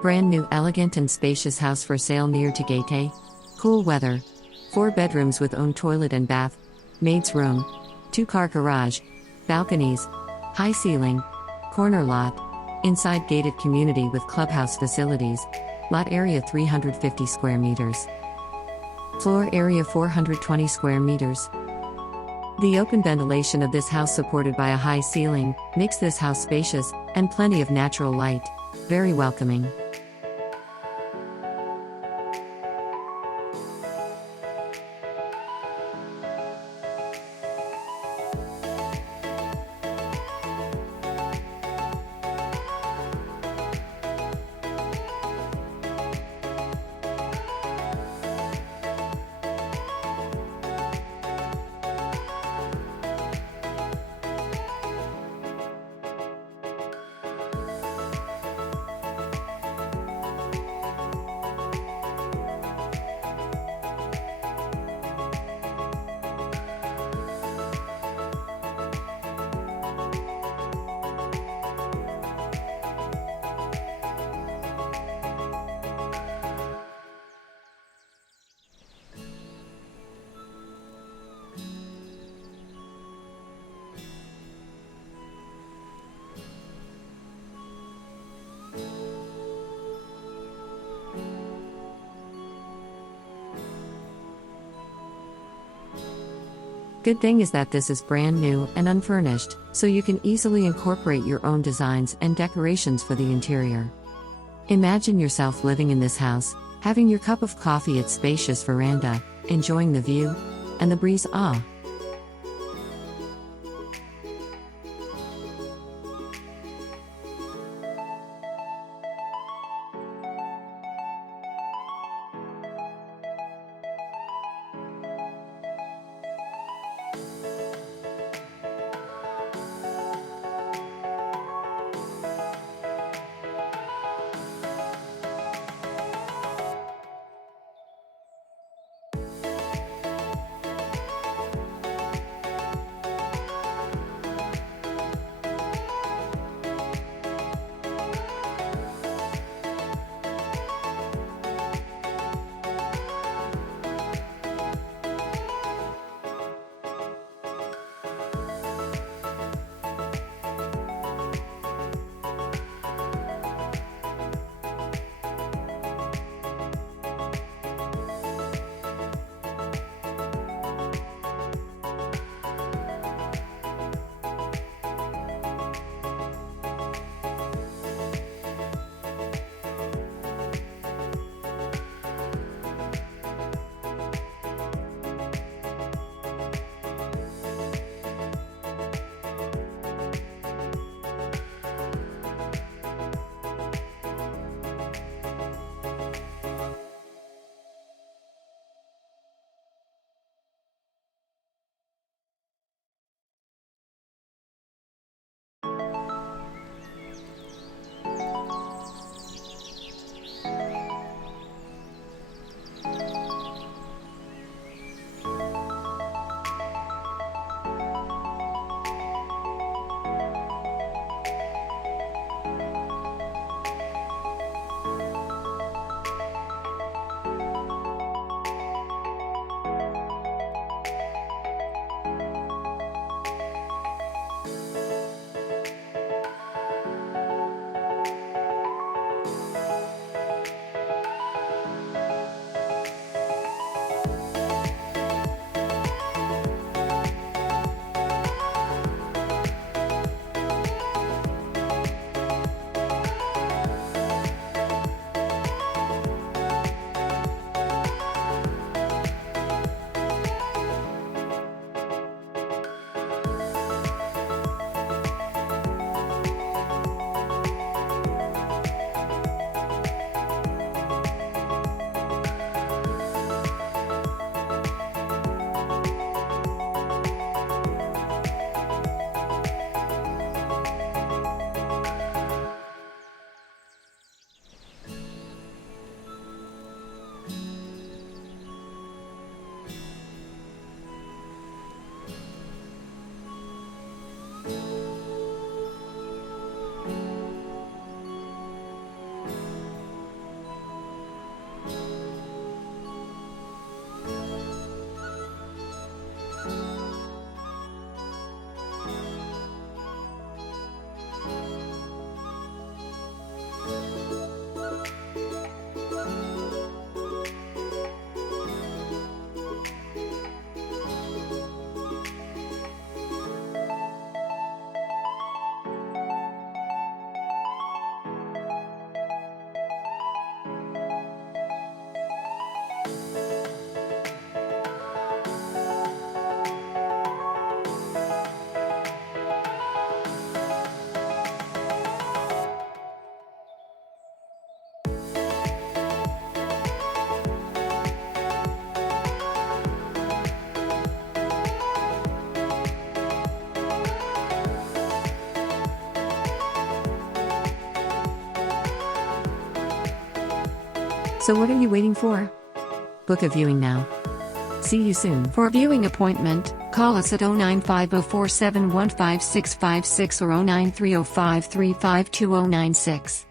Brand new elegant and spacious house for sale near Tagaytay. Cool weather. 4 bedrooms with own toilet and bath. Maid's room. 2-car garage. Balconies. High ceiling. Corner lot. Inside gated community with clubhouse facilities. Lot area 350 square meters. Floor area 420 square meters. The open ventilation of this house, supported by a high ceiling, makes this house spacious and plenty of natural light. Very welcoming. Good thing is that this is brand new and unfurnished, so you can easily incorporate your own designs and decorations for the interior. Imagine yourself living in this house, having your cup of coffee at spacious veranda, enjoying the view and the breeze. So what are you waiting for? Book a viewing now. See you soon. For a viewing appointment, call us at 09504715656 or 09305352096.